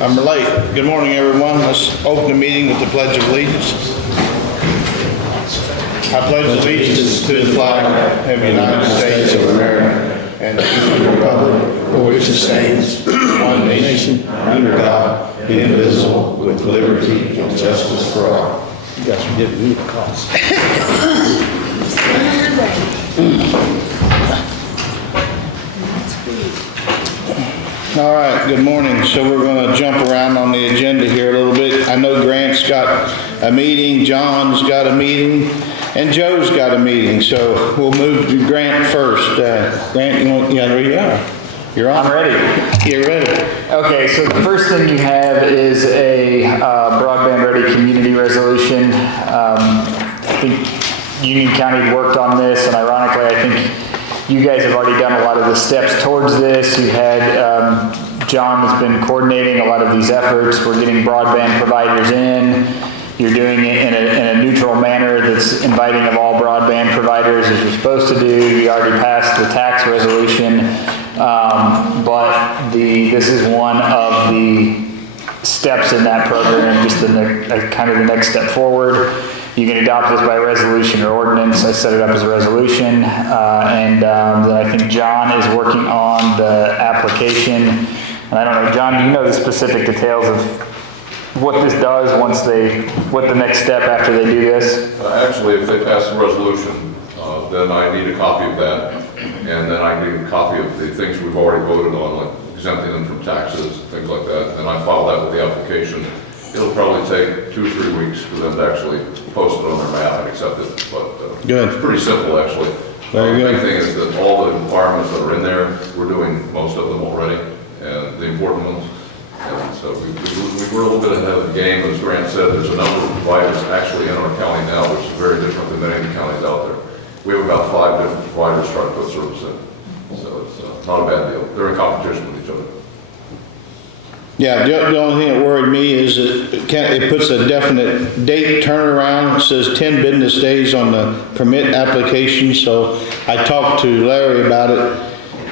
I'm late. Good morning, everyone. Let's open the meeting with the Pledge of Allegiance. I pledge allegiance to the flag of the United States of America and to the republic for which it stands, one nation, under God, indivisible, with liberty and justice for all. You guys are giving me the cost. All right, good morning. So we're going to jump around on the agenda here a little bit. I know Grant's got a meeting, John's got a meeting, and Joe's got a meeting. So we'll move to Grant first. Grant, there you are. You're on. I'm ready. You're ready. Okay, so the first thing you have is a Broadband Ready Community resolution. I think Union County worked on this, and ironically, I think you guys have already done a lot of the steps towards this. You had, John has been coordinating a lot of these efforts. We're getting broadband providers in. You're doing it in a neutral manner that's inviting of all broadband providers as you're supposed to do. You already passed the tax resolution, but this is one of the steps in that program, just kind of the next step forward. You can adopt this by resolution or ordinance. I set it up as a resolution. And then I think John is working on the application. And I don't know, John, do you know the specific details of what this does what the next step after they do this? Actually, if they pass the resolution, then I need a copy of that. And then I need a copy of the things we've already voted on, like exempting them from taxes, things like that. And I file that with the application. It'll probably take 2 or 3 weeks for them to actually post it on their map and accept it, but Good. It's pretty simple, actually. Very good. The big thing is that all the requirements that are in there, we're doing most of them already, and the important ones. And so we're a little bit ahead of the game. As Grant said, there's a number of providers actually in our county now, which is very different than many of the counties out there. We have about 5 different providers trying to put service in, so it's not a bad deal. They're in competition with each other. Yeah, the only thing that worried me is that it puts a definite date turnaround. It says 10 business days on the permit application. So I talked to Larry about it.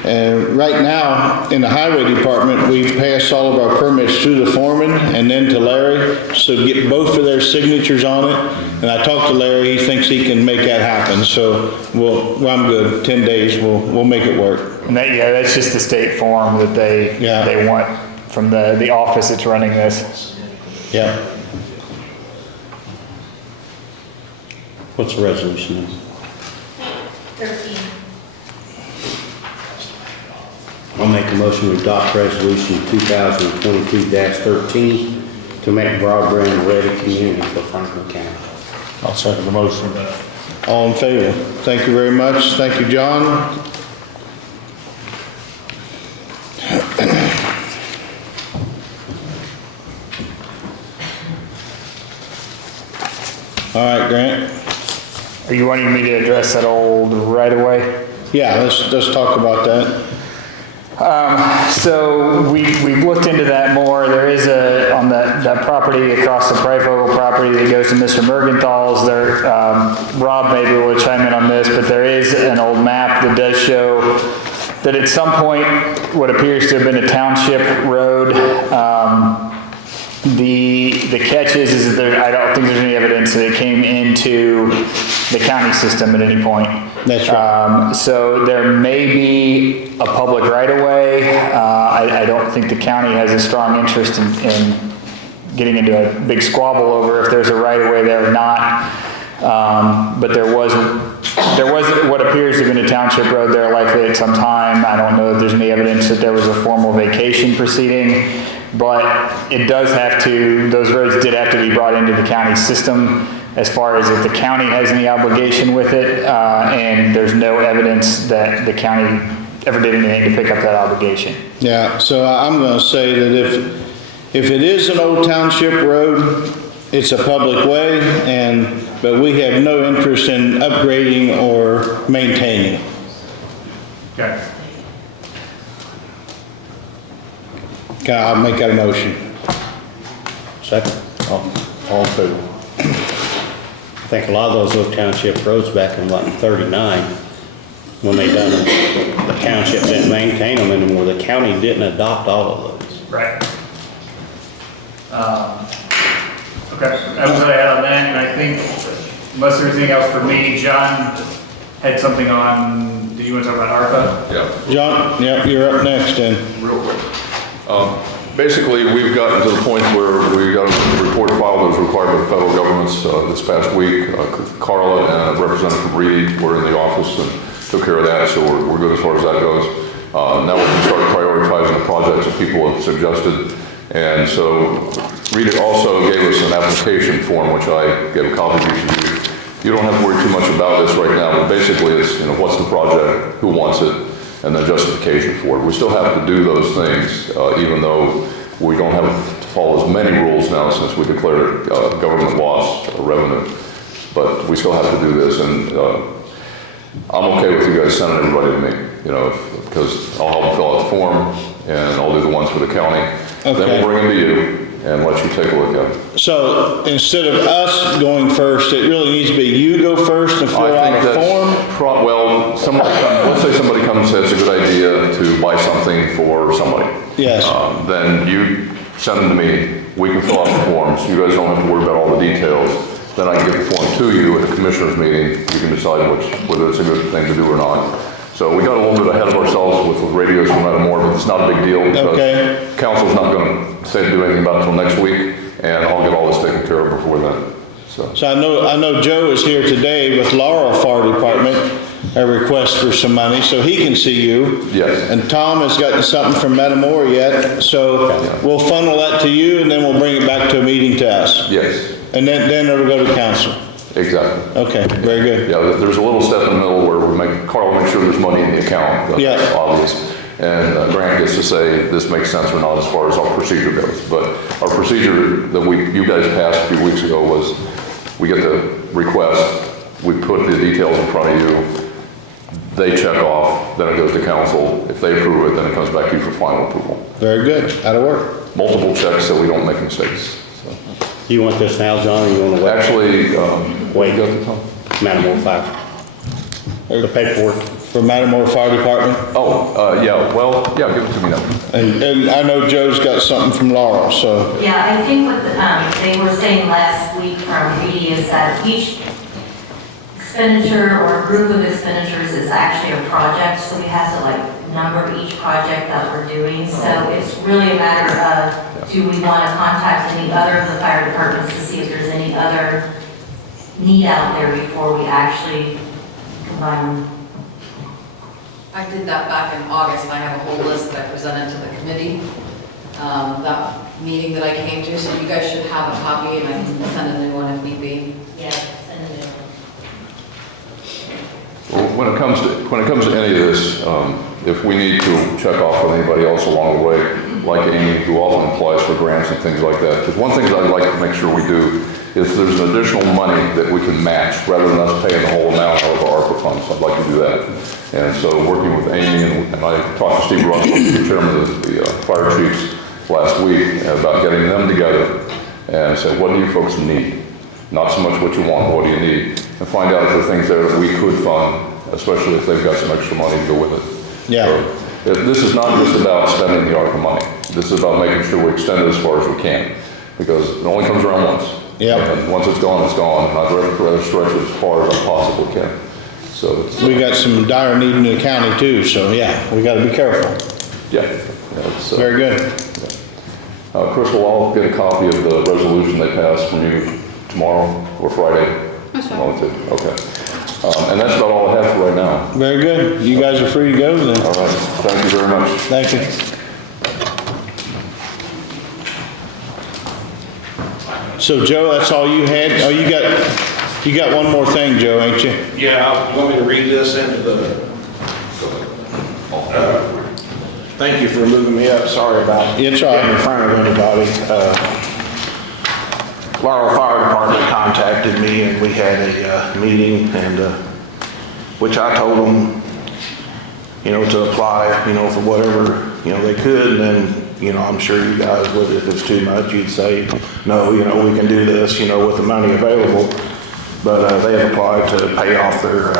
And right now, in the highway department, we pass all of our permits through the foreman and then to Larry. So get both of their signatures on it. And I talked to Larry, he thinks he can make that happen. So I'm good, 10 days, we'll make it work. And that's just the state form that they want from the office that's running this. Yeah. What's the resolution? 13. I'll make a motion to adopt resolution 2022-13 to make Broadband Ready Community for Franklin County. I'll second the motion. All in favor? Thank you very much. Thank you, John. All right, Grant. Are you wanting me to address that old right away? Yeah, let's talk about that. So we've looked into that more. There is on that property across the Pryfogle property that goes to Mr. Mergenthal's. Rob maybe will chime in on this, but there is an old map that does show that at some point what appears to have been a township road. The catch is that I don't think there's any evidence that it came into the county system at any point. That's right. So there may be a public right-of-way. I don't think the county has a strong interest in getting into a big squabble over if there's a right-of-way there or not. But there was what appears to have been a township road there likely at some time. I don't know if there's any evidence that there was a formal vacation proceeding, but it does those roads did have to be brought into the county system as far as if the county has any obligation with it, and there's no evidence that the county ever did anything to pick up that obligation. Yeah, so I'm going to say that if it is an old township road, it's a public way, but we have no interest in upgrading or maintaining. Okay. Okay, I'll make that a motion. Second. All in favor? I think a lot of those little township roads back in like 39, when they done them, the township didn't maintain them anymore. The county didn't adopt all of those. Right. Okay, that was what I had on that, and I think, unless there's anything else for me, John had something on, do you want to talk about ARPA? Yeah. John, yep, you're up next then. Real quick. Basically, we've gotten to the point where we got a report filed that was required by the federal governments this past week. Carla and Representative Reed were in the office and took care of that, so we're good as far as that goes. Now we can start prioritizing the projects that people have suggested. And so Reed also gave us an application form, which I gave a copy to you. You don't have to worry too much about this right now, but basically it's, what's the project, who wants it, and the justification for it. We still have to do those things, even though we don't have to follow as many rules now since we declared government loss of revenue. But we still have to do this, and I'm okay with you guys sending everybody to me, because I'll help them fill out the form, and I'll do the ones for the county. Okay. Then we'll bring them to you and let you take a look at it. So instead of us going first, it really needs to be you go first and fill out a form? Well, let's say somebody comes and says it's a good idea to buy something for somebody. Yes. Then you send them to me, we can fill out the forms, you guys don't have to worry about all the details. Then I can get the form to you at the commissioner's meeting, you can decide whether it's a good thing to do or not. So we got a little bit ahead of ourselves with radios from Metamora, but it's not a big deal because council's not going to say to do anything about it until next week, and I'll get all this taken care of before then. So I know Joe is here today with Laurel Fire Department, a request for some money, so he can see you. Yes. And Tom has gotten something from Metamora yet, so we'll funnel that to you, and then we'll bring it back to a meeting to us. yes, And then it'll go to council. exactly. Okay, very good. Yeah, there's a little step in the middle where Carl will make sure there's money in the account. That's Yeah. obvious. And Grant gets to say this makes sense or not as far as our procedure goes. But our procedure that you guys passed a few weeks ago was we get the request, we put the details in front of you, they check off, then it goes to council. If they approve it, then it comes back to you for final approval. Very good. That'll work. Multiple checks so we don't make mistakes. So. Do you want this now, John, or you want to wait? Actually, Wait. you got the time? Metamora 5. The paperwork. For Metamora Fire Department. Yeah, give it to me now. And I know Joe's got something from Laurel, so. Yeah, I think what they were saying last week from Reedy is that each expenditure or group of expenditures is actually a project, so we have to number each project that we're doing. So it's really a matter of, do we want to contact any other of the fire departments to see if there's any other need out there before we actually combine them? I did that back in August, and I have a whole list that I presented to the committee, that meeting that I came to, so you guys should have a copy, and I can send a new one if need be. Yeah, send it in. Well, when it comes to any of this, if we need to check off with anybody else along the way, like Amy, who often applies for grants and things like that, because one thing that I'd like to make sure we do is if there's an additional money that we can match rather than us paying the whole amount out of our ARPA funds. I'd like to do that. And so working with Amy, and I talked to Steve Russell, the chairman of the fire chiefs last week, about getting them together and say, what do you folks need? Not so much what you want, what do you need? And find out if there are things there that we could fund, especially if they've got some extra money to go with it. Yeah. So, this is not just about spending the ARPA money. This is about making sure we extend it as far as we can, because it only comes around once. Yeah. And once it's gone, it's gone. And I'd rather stretch it as far as I possibly can. So it's, We got some dire need in the county too, so yeah, we gotta be careful. yeah. It's, Very good. Chris will all get a copy of the resolution they passed from you tomorrow or Friday. That's fine. Okay. And that's about all I have for right now. Very good. You guys are free to go then. All right. Thank you very much. Thank you. So Joe, that's all you had? Oh, you got one more thing, Joe, ain't you? Yeah, you want me to read this into the, thank you for moving me up, sorry about It's all right. getting in front of anybody. Laurel Fire Department contacted me and we had a meeting and, which I told them, to apply, for whatever, they could, and then, I'm sure you guys would, if it's too much, you'd say, no, we can do this, with the money available. But they have applied to pay off their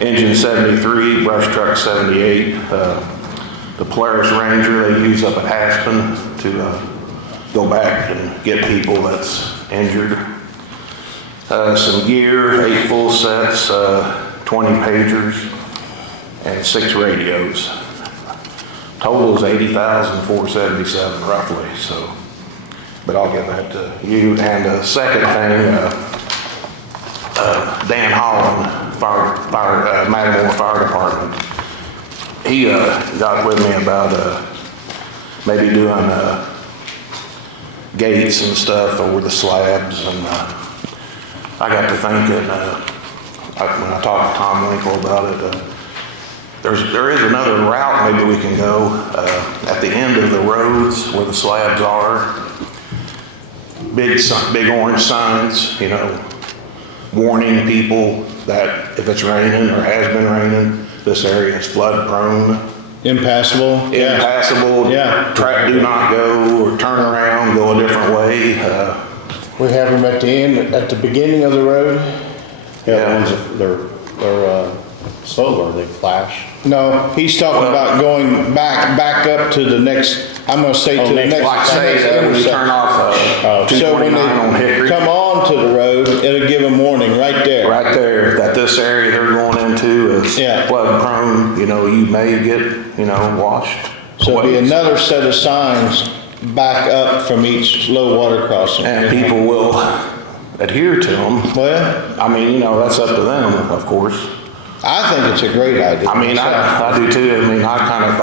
engine 73, brush truck 78, the Polaris Ranger they use up at Aspen to go back and get people that's injured. Some gear, 8 full sets, 20 pagers, and 6 radios. Total is $80,477 roughly, so, but I'll get that to you. And the second thing, Dan Holland, Metamora Fire Department, he got with me about maybe doing gates and stuff over the slabs, and I got to thinking, when I talked to Tom Winkle about it, there is another route maybe we can go at the end of the roads where the slabs are. Big orange signs, you know, warning people that if it's raining or has been raining, this area is flood prone. Impassable? Yeah. Impassable. Yeah. Do not go, or turn around, go a different way. We have them at the end, at the beginning of the road? Yeah, the ones that they're solar, they flash. No, he's talking about going back up to the next, I'm gonna say to the next. Like say, when you turn off So when 229 on they Hickory. come onto the road, it'll give them warning right there. Right there, that this area they're going into is Yeah. flood prone, you know, you may get, you know, washed. So it'll be away. another set of signs back up from each low water crossing. And people will adhere to them. Well, I mean, you know, that's up to them, of course. I think it's a great idea. I mean, I do too. I mean, I kind of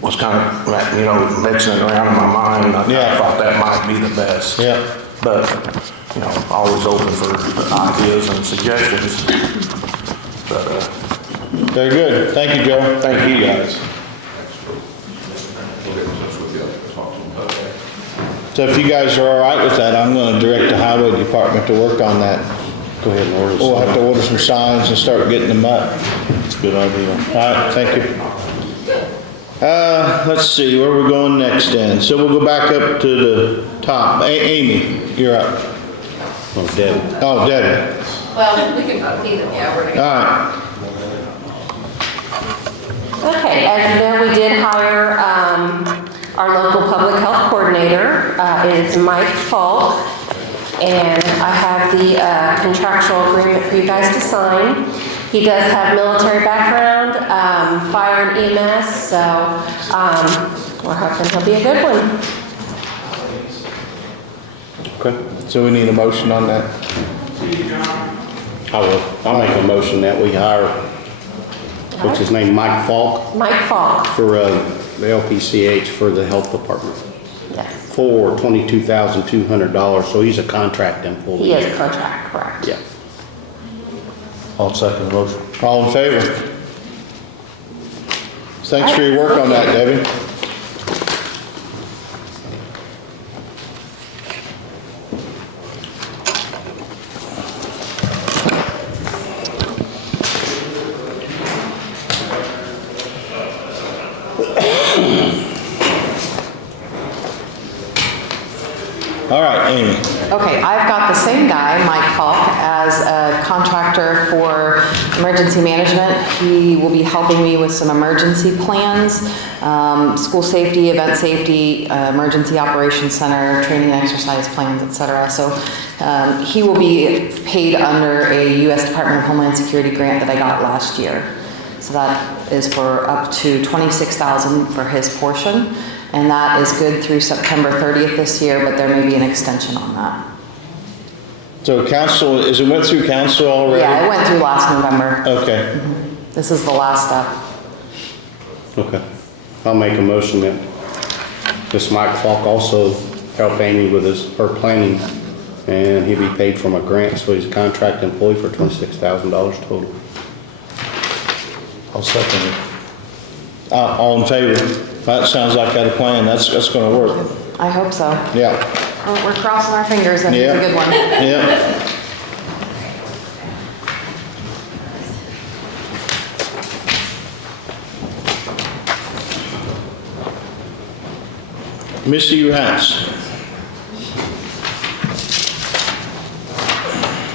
was kind of, you know, mixing it around in my mind. I Yeah. thought that might be the best. Yeah. But, you know, always open for ideas and suggestions. But, Very good. Thank you, Joe. thank you guys. We'll get in touch with you, talk to them about that. So if you guys are all right with that, I'm gonna direct the highway department to work on that. Go ahead and order We'll have to order some signs and start getting them up. It's a good idea. All right, thank you. Let's see, where are we going next then? So we'll go back up to the top. Amy, you're up. Oh, Debbie. Oh, Debbie. Well, we can either, yeah, we're All gonna. right. Okay, as you know, we did hire our local public health coordinator. It is Mike Faulk. And I have the contractual agreement for you guys to sign. He does have military background, fire and EMS, so we're hoping he'll be a good one. Okay. So we need a motion on that. I'll make a motion that we hire, what's his name, Mike Faulk, Mike Faulk, for the LPCH for the health department yes. for $22,200, so he's a contract employee. He is a contract, correct. Yeah. I'll second the motion. All in favor? Thanks for your work on that, Debbie. All right, Amy. Okay, I've got the same guy, Mike Faulk, as a contractor for emergency management. He will be helping me with some emergency plans, school safety, event safety, emergency operations center, training and exercise plans, et cetera. So he will be paid under a U.S. Department of Homeland Security grant that I got last year. So that is for up to $26,000 for his portion. And that is good through September 30th this year, but there may be an extension on that. So council, is it went through council already? Yeah, it went through last November. Okay. This is the last step. Okay. I'll make a motion that this Mike Faulk also help Amy with her planning, and he'll be paid from a grant, so he's a contract employee for $26,000 total. I'll second it. All in favor? That sounds like that a plan. That's gonna work. I hope so. Yeah. We're crossing our fingers that it's Yeah. a good one. Yeah. Missy Rats.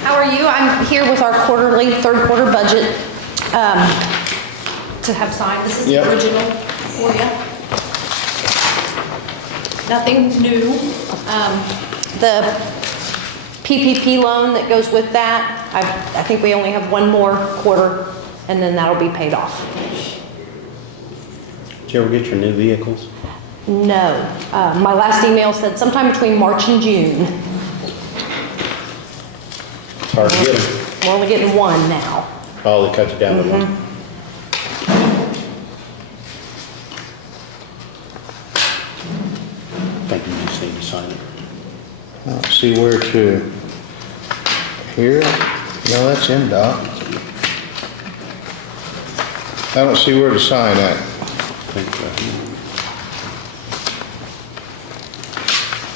How are you? I'm here with our quarterly, third quarter budget to have signed. This is Yep. the original for you. Nothing new. The PPP loan that goes with that, I think we only have one more quarter, and then that'll be paid off. Did you ever get your new vehicles? No, my last email said sometime between March and June. It's hard to get them. We're only getting one now. Oh, they cut you down to one. I think you just need to sign it. I don't see where to. Here? No, that's NDOT. I don't see where to sign at.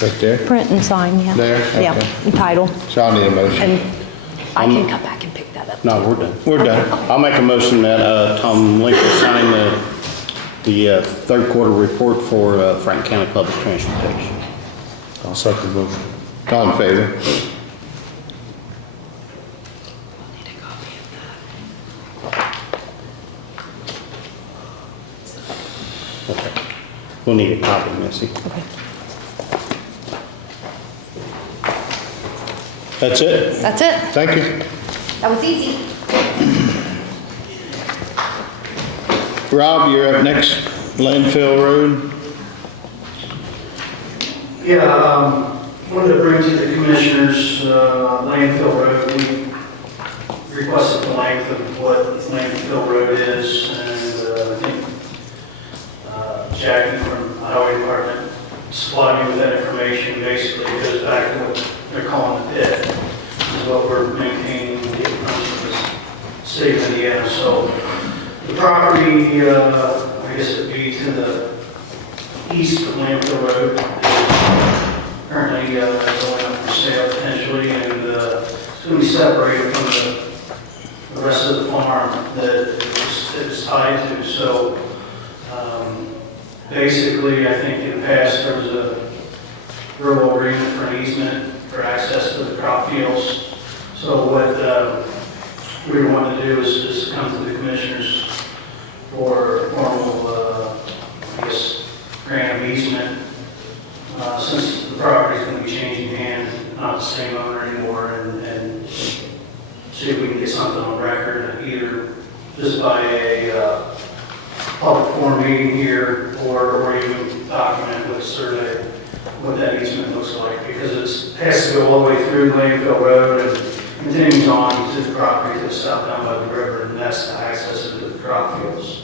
Right there? Print and sign, yeah. There? Yeah, Okay. and title. So I'll need a motion. And I can come back and pick that up. No, we're done. We're done. I'll make a motion that Tom Lincoln sign the third quarter report for Franklin County Public Transportation. I'll second the motion. All in favor? Okay. We'll need a copy, Missy. Okay. That's it? That's it. Thank you. That was easy. Rob, you're up next. Landfill Road. Yeah, wanted to bring to the commissioners, landfill road. We requested the length of what landfill road is, and I think Jackie from the highway department supplied me with that information. Basically, it goes back to what they're calling the pit, is what we're maintaining in the state of Indiana. So the property, I guess it'd be to the east of Landfill Road, currently going up for sale potentially, and it's going to be separated from the rest of the farm that it's tied to. So basically, I think in the past there was a verbal agreement for an easement for access to the crop fields. So what we want to do is come to the commissioners for formal, I guess, grant of easement, since the property is going to be changing hands, not the same owner anymore, and see if we can get something on record, either just by a public forum meeting here, or even document with a survey what that easement looks like, because it has to go all the way through Landfill Road and continues on to the property to the south down by the river, and that's the access to the crop fields.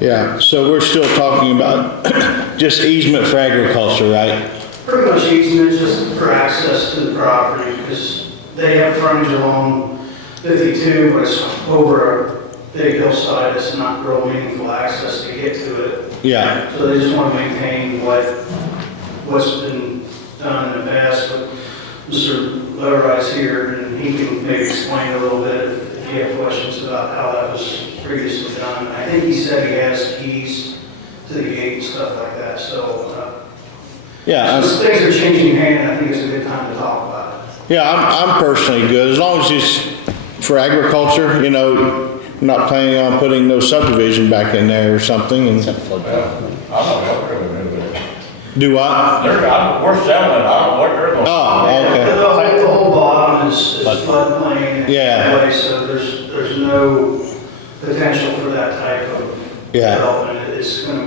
Yeah, so we're still talking about just easement for agriculture, right? Pretty much easement just for access to the property, because they have frontage along 52, but it's over a big hillside. It's not real meaningful access to get to it. Yeah, So they just want to maintain what's been done in the past. But Mr. Laurel's here, and he can maybe explain a little bit if you have questions about how that was previously done. I think he said he has keys to the gate and stuff like that, so yeah, since things are changing hand, I think it's a good time to talk about it. yeah, I'm personally good, as long as it's for agriculture, you know, I'm not planning on putting no subdivision back in there or something, and I'm not helping them with it. do what? We're selling it, I don't know what they're going to. Oh, okay, The whole bottom is floodplain Yeah. anyway, so there's no potential for that type of Yeah. development. It's going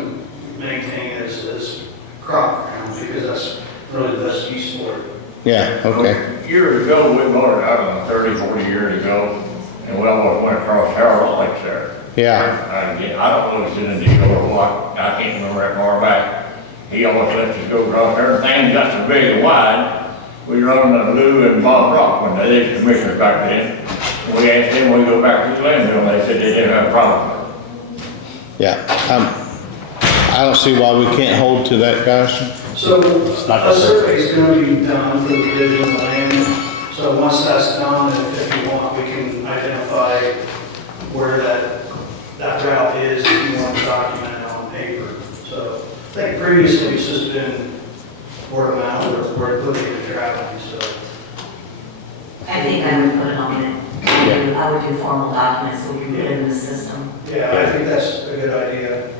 to maintain as crop ground, because that's really the best use for it. yeah, okay, Years ago, we bought it, I don't know, 30, 40 years ago, and we almost went across Harold Lakes there. yeah, I don't know if it's in a deal or what, I can't remember that far back. He almost let us go across there, things got so big and wide, we run into Lou and Bob Rock when they was commissioners back then. We asked them, we go back to the landfill, and they said they didn't have a problem. yeah. I don't see why we can't hold to that, guys. So not a survey is going to be done for the division of land. So once that's done, if you want, we can identify where that route is if you want to document it on paper. So I think previously it's just been word of mouth or where to put it in traveling, so. I think I would put it on it. I would do formal documents so we can put it in the system. Yeah, I think that's a good idea.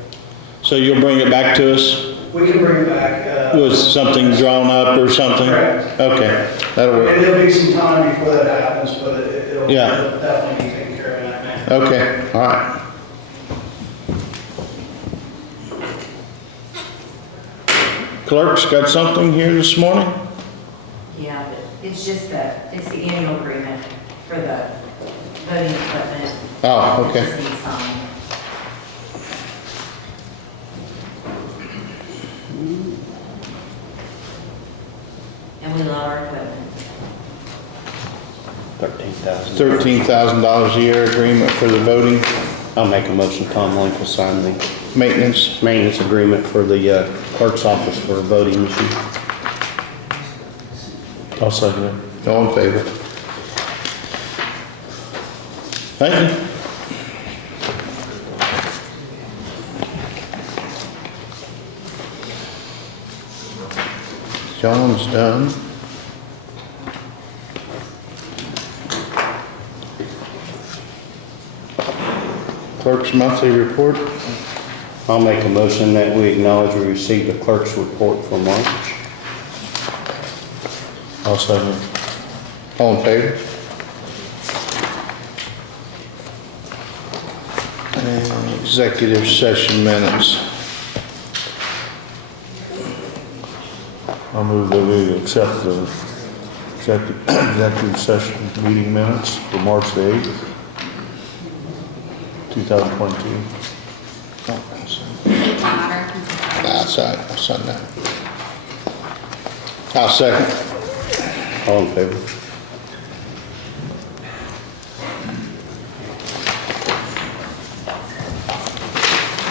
So you'll bring it back to us? We can bring it back. with something drawn up or something? Correct. Okay, that'll work. It'll be some time before that happens, but it'll Yeah. it'll definitely be taken care of in that manner. Okay, all right. Clerk's got something here this morning? Yeah, but it's just it's the annual agreement for the voting equipment. Oh, okay. Just need signed. And we love our equipment. $13,000. $13,000 a year agreement for the voting I'll make a motion, Tom Link will sign the maintenance. maintenance agreement for the clerk's office for a voting machine. I'll second it. All in favor? Thank you. John's done. Clerk's monthly report. I'll make a motion that we acknowledge we received the clerk's report for March. I'll second it. All in favor? And executive session minutes. I'll move that we accept the executive session meeting minutes for March the 8th, 2022. I'll sign that. I'll second. All in favor?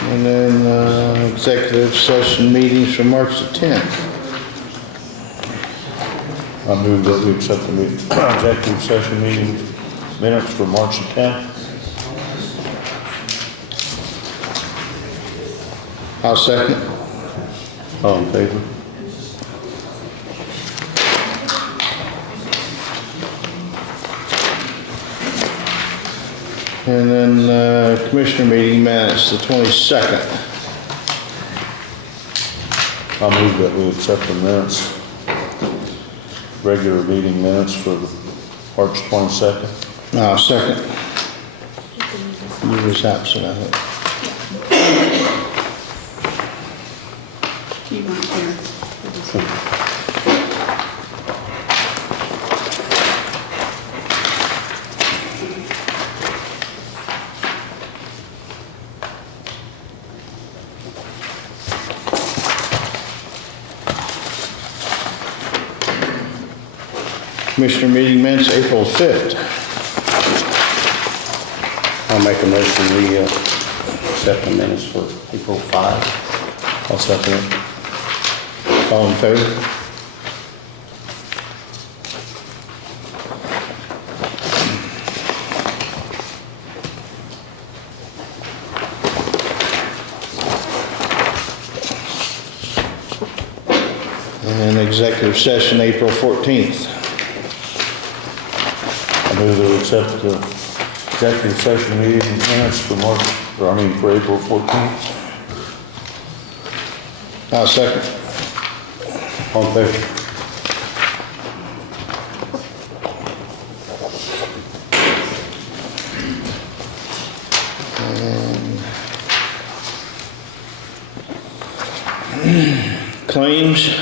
And then executive session meetings for March the 10th. I move that we accept the executive session meeting minutes for March the 10th. I'll second. All in favor? And then commissioner meeting minutes, the 22nd. I move that we accept the minutes, regular meeting minutes for March 22nd. I'll second. You was absent, I think. You weren't here. Commissioner meeting minutes, April 5th. I'll make a motion we accept the minutes for April 5. I'll second it. All in favor? And executive session, April 14th. I move that we accept the executive session meeting minutes for for April 14th. I'll second. All in favor? Claims.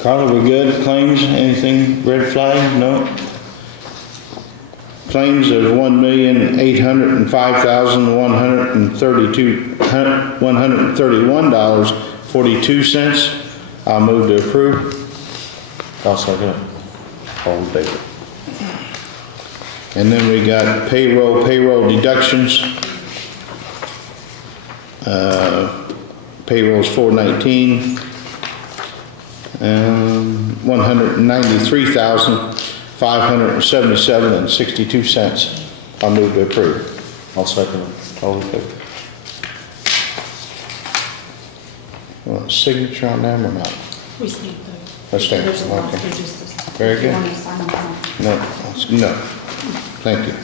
Carl, we good? Claims, anything, red flag? No? Claims of $1,805,131.42. I'll move to approve. I'll second it. All in favor? And then we got payroll deductions. Payroll's 419. 193,577.62. I'll move to approve. I'll second it. All in favor? Want a signature on them or not? We stamped those. Let's stamp There's them, a lot, okay. they're just this. Very good. You want me to sign them now? No, thank you.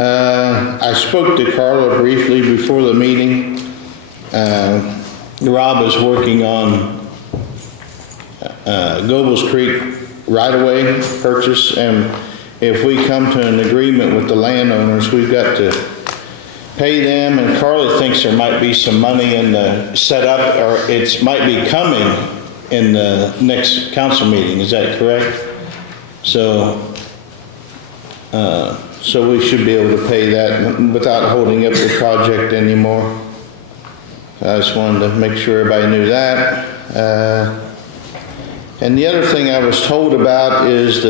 I spoke to Carla briefly before the meeting. Rob is working on Gobles Creek right-of-way purchase, and if we come to an agreement with the landowners, we've got to pay them, and Carla thinks there might be some money in the setup, or it might be coming in the next council meeting. Is that correct? So we should be able to pay that without holding up the project anymore. I just wanted to make sure everybody knew that. And the other thing I was told about is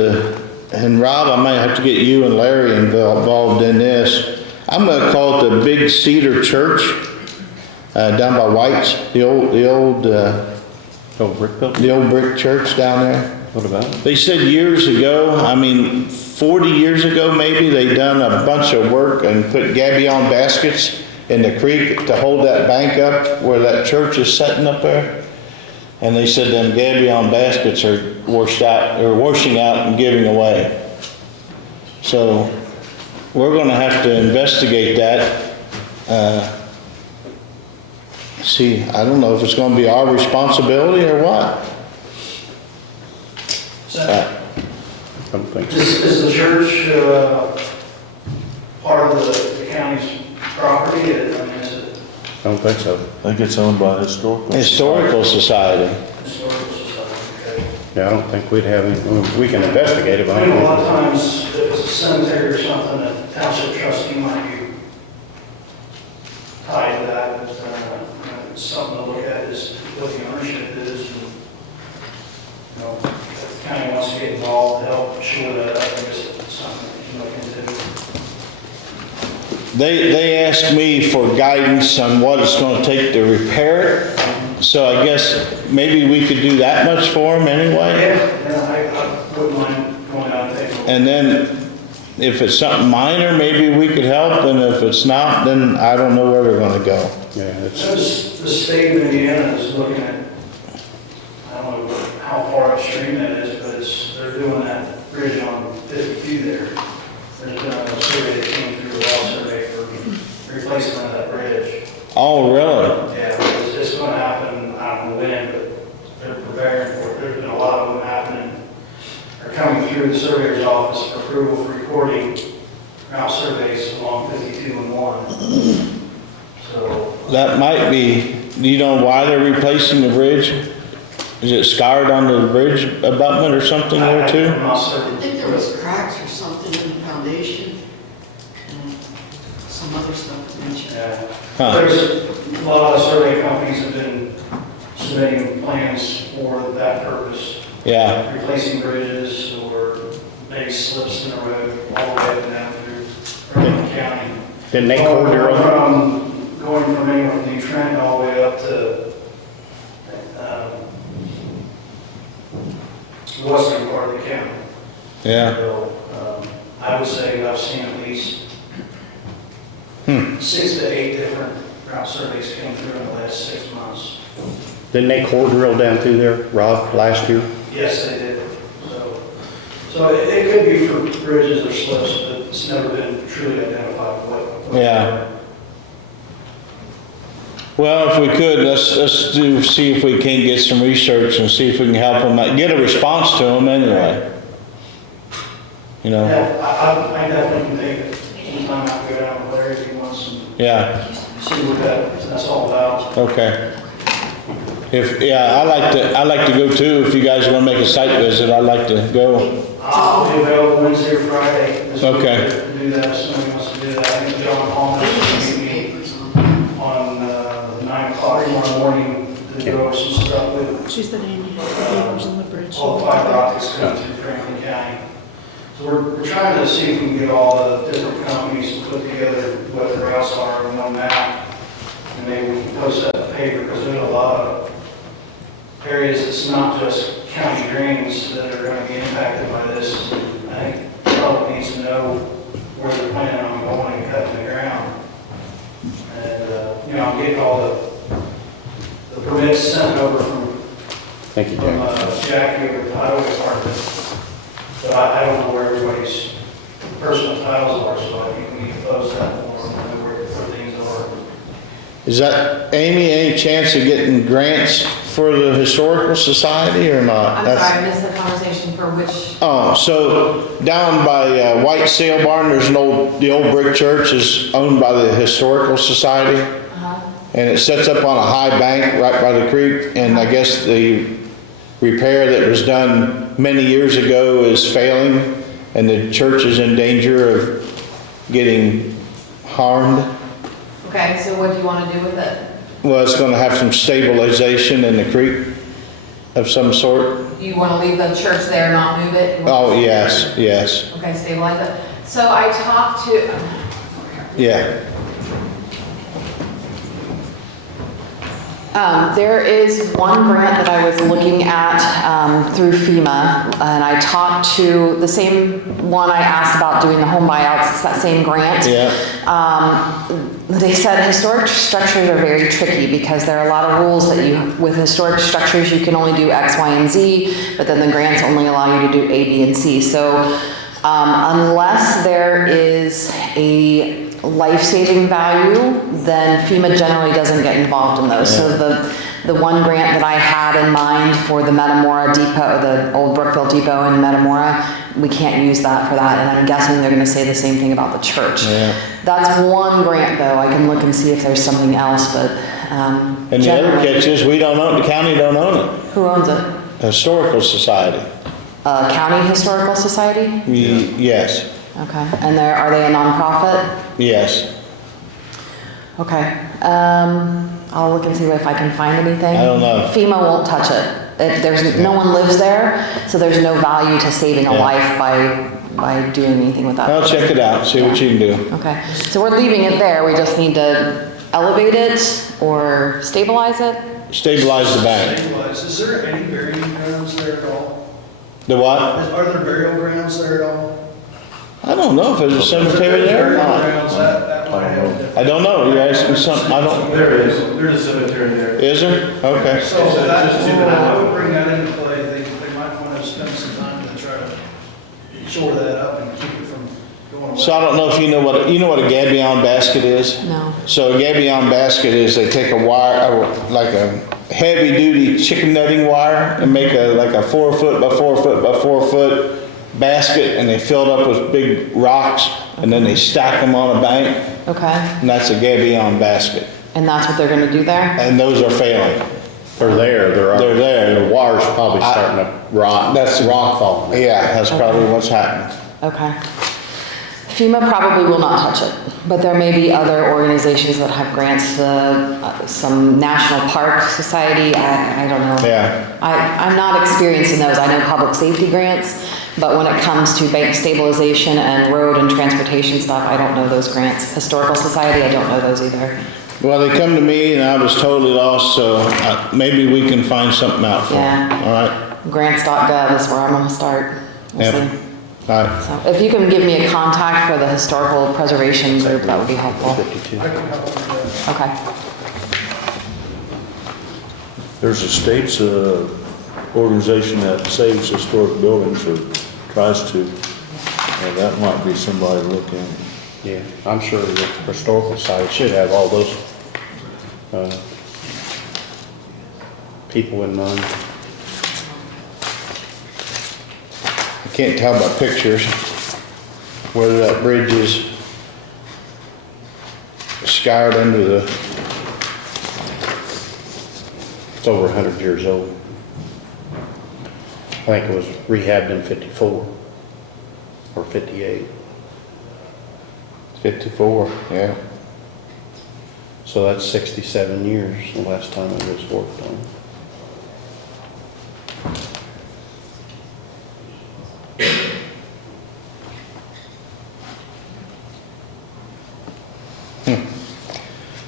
and Rob, I might have to get you and Larry involved in this. I'm gonna call it the Big Cedar Church, down by White's, the old brick building? the old brick church down there. What about it? They said years ago, 40 years ago maybe, they done a bunch of work and put gabion baskets in the creek to hold that bank up where that church is sitting up there. And they said them gabion baskets are washing out and giving away. So we're gonna have to investigate that. See, I don't know if it's gonna be our responsibility or what. I don't think so. Is the church part of the county's property? Is it? I don't think so. I think it's owned by Historical. Historical Society. Historical Society, okay. Yeah, I don't think we'd have any, we can investigate it, but I I know a lot of don't times, if it's a cemetery or something, a township trustee might be tied to that, but it's something to look at is what the ownership is. And, if the county wants to get involved to help shore that up, I guess it's something that you can look into. They asked me for guidance on what it's gonna take to repair it. So I guess maybe we could do that much for them anyway. Yeah, I wouldn't mind going out and taking a look. And then if it's something minor, maybe we could help, and if it's not, then I don't know where they're gonna go. Yeah, it's, The state of Indiana is looking at, I don't know how far upstream that is, but they're doing that bridge on 52 there. There's been a survey that came through, a wall survey for replacement of that bridge. Oh, really? Yeah, it's going to happen, I don't know when, but they're preparing for it. There's been a lot of them happening, are coming through the surveyor's office for approval for recording route surveys along 52 and 1. So. That might be, do you know why they're replacing the bridge? Is it scarred on the bridge abutment or something there too? I'm not certain. I think there was cracks or something in the foundation, and some other stuff mentioned. Yeah. Huh. There's a lot of survey companies have been submitting plans for that purpose. Yeah. Replacing bridges or maybe slips in the road all the way up and down through Broadband County. didn't they core their own? Going from anywhere from New Trenton all the way up to the western part of the county. Yeah. So, I would say I've seen at least 6 to 8 different route surveys came through in the last 6 months. Didn't they core drill down through there, Rob, last year? Yes, they did. So it could be for bridges or slips, but it's never been truly identified what. Yeah. Well, if we could, let's see if we can get some research and see if we can help them, get a response to them anyway. You know? Yeah, I definitely can take it. Sometime I'll go down with Larry if he wants and Yeah. see what that's all about. Okay. I like to go too. If you guys want to make a site visit, I'd like to go. I'll be available Wednesday or Friday. this week Okay. to do that, if somebody wants to do that. I think John Palmer is going to meet me on 9 o'clock tomorrow morning to go over some stuff with She said Andy had the papers on the bridge. all the fiber optics coming through Franklin County. So we're trying to see if we can get all the different companies to put together what the routes are in one map. And maybe we can post that in the paper, because there's a lot of areas that's not just county drains that are going to be impacted by this. I think the public needs to know where they're planning on going and cutting the ground. And, I'm getting all the permits sent over from Thank you, Jack. Jackie over at the highway department. But I don't know where everybody's personal tiles are, so I think we can post that for them, and where things are. Is that, Amy, any chance of getting grants for the Historical Society or not? I'm sorry, I missed the conversation for which, Oh, so down by White Sail Barn, there's the old brick church is owned by the Historical Society. And it sits up on a high bank right by the creek, and I guess the repair that was done many years ago is failing, and the church is in danger of getting harmed. okay, so what do you want to do with it? Well, it's gonna have some stabilization in the creek of some sort. You want to leave the church there, not move it? You want Oh, to- yes, yes, Okay, stabilize it. So I talked to, yeah. there is one grant that I was looking at through FEMA, and I talked to the same one I asked about doing the home buyouts, it's that same grant. Yeah. They said historic structures are very tricky because there are a lot of rules that with historic structures, you can only do X, Y, and Z, but then the grants only allow you to do A, B, and C. So unless there is a life-saving value, then FEMA generally doesn't get involved in those. So the one grant that I had in mind for the Metamora depot, the old Brookville depot in Metamora, we can't use that for that, and I'm guessing they're gonna say the same thing about the church. Yeah. That's one grant though, I can look and see if there's something else, but, And the other generally- catch is we don't own, the county don't own it. Who owns it? Historical Society. County Historical Society? Yes, Okay, and are they a nonprofit? yes. Okay, I'll look and see if I can find anything. I don't know. FEMA won't touch it. No one lives there, so there's no value to saving a Yeah. life by doing anything with that. I'll check it out, see what you can do. Okay, so we're leaving it there, we just need to elevate it or stabilize it? Stabilize the bank. Stabilize. Is there any burying grounds there at all? The what? Are there burial grounds there at all? I don't know if there's a cemetery there or not. That might have different. I don't know, you're asking something, I don't, There is, there's a cemetery there. is there? Okay. So I would bring that into play, they might want to spend some time to try to shore that up and keep it from going away. So I don't know if you know what a gabion basket is? No. So a gabion basket is they take a wire, like a heavy duty chicken netting wire and make like a 4 foot by 4 foot by 4 foot basket, and they fill it up with big rocks, and then they stack them on a bank, Okay, and that's a gabion basket. and that's what they're gonna do there? And those are failing. They're there, They're there. The water's probably starting to rot. That's rock falling. Yeah, that's probably what's happening. Okay. FEMA probably will not touch it, but there may be other organizations that have grants, some National Park Society, I don't know. Yeah. I'm not experienced in those, I know public safety grants, but when it comes to bank stabilization and road and transportation stuff, I don't know those grants. Historical Society, I don't know those either. Well, they come to me and I was totally lost, so maybe we can find something out for them. Yeah. All right? Grants.gov is where I'm gonna start. We'll Yep. see. All right. So if you can give me a contact for the historical preservation group, that would be helpful. I can help with that. Okay. There's a state's organization that saves historic buildings or tries to. That might be somebody to look in. Yeah, I'm sure the historical side should have all those, people in mind. I can't tell by pictures whether that bridge is scarred under the, It's over 100 years old. I think it was rehabbed in 54 or 58. 54, yeah. So that's 67 years, the last time it was worked on.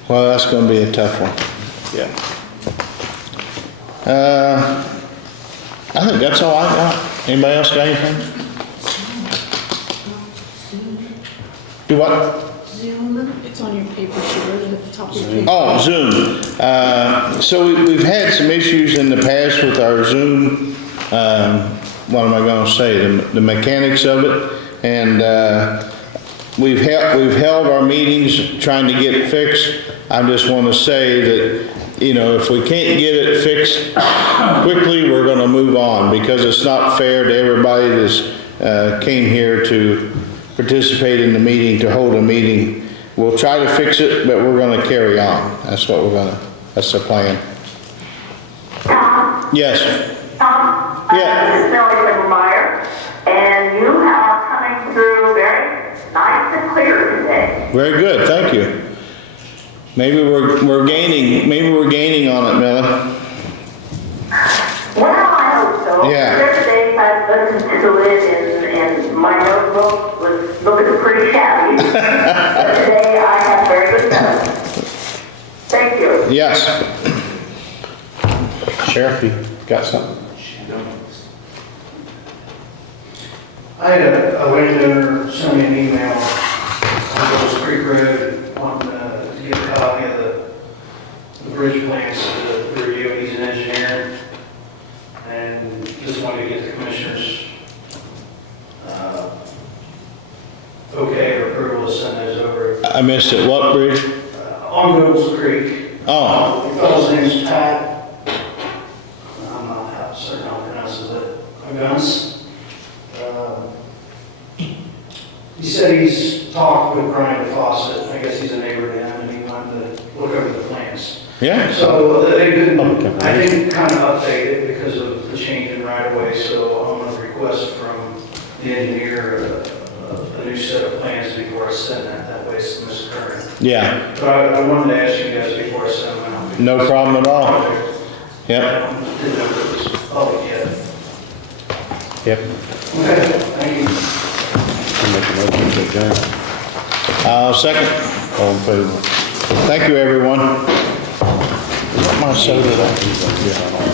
Well, that's gonna be a tough one. Yeah. I think that's all I got. Anybody else got anything? Do what? It's on your paper sheet, right at the top of your paper. Oh, Zoom. So we've had some issues in the past with our Zoom, what am I gonna say, the mechanics of it. And, we've held our meetings trying to get it fixed. I just want to say that, you know, if we can't get it fixed quickly, we're gonna move on, because it's not fair to everybody that's, came here to participate in the meeting, to hold a meeting. We'll try to fix it, but we're gonna carry on. That's what that's the plan. Tom? Yes. Tom? Yeah. This is Nellie Meyer, and you are coming through very nice and clear today. Very good, thank you. Maybe we're gaining on it, Millie. Well, I hope so. Yeah. The other day I listened to it and my notebook was looking pretty shabby. But today I have very good notes. Thank you. Yes. Sheriff, you got something? I had a landowner send me an email on Bulls Creek Road, wanting to get a copy of the bridge plans to review. He's an engineer, and just wanted to get the commissioners okay or approval to send those over. I missed it. What bridge? On Bulls Creek. Oh. The fellow's name's Pat. I'm not certain how to pronounce it, but Guns. He said he's talked with Brian Fawcett, I guess he's a neighbor to him, and he wanted to look over the plans. Yeah. So they didn't, I didn't kind of update it because of the change in right of way, so I'm going to request from the engineer a new set of plans before I send that way it's Mr. Curran. Yeah. But I wanted to ask you guys before I send them out. No problem at all. Yep. I didn't know if it was public yet. Yep. Okay, thank you. I'll make a motion to adjourn. Second. All in favor? Thank you, everyone. My soda. Yeah.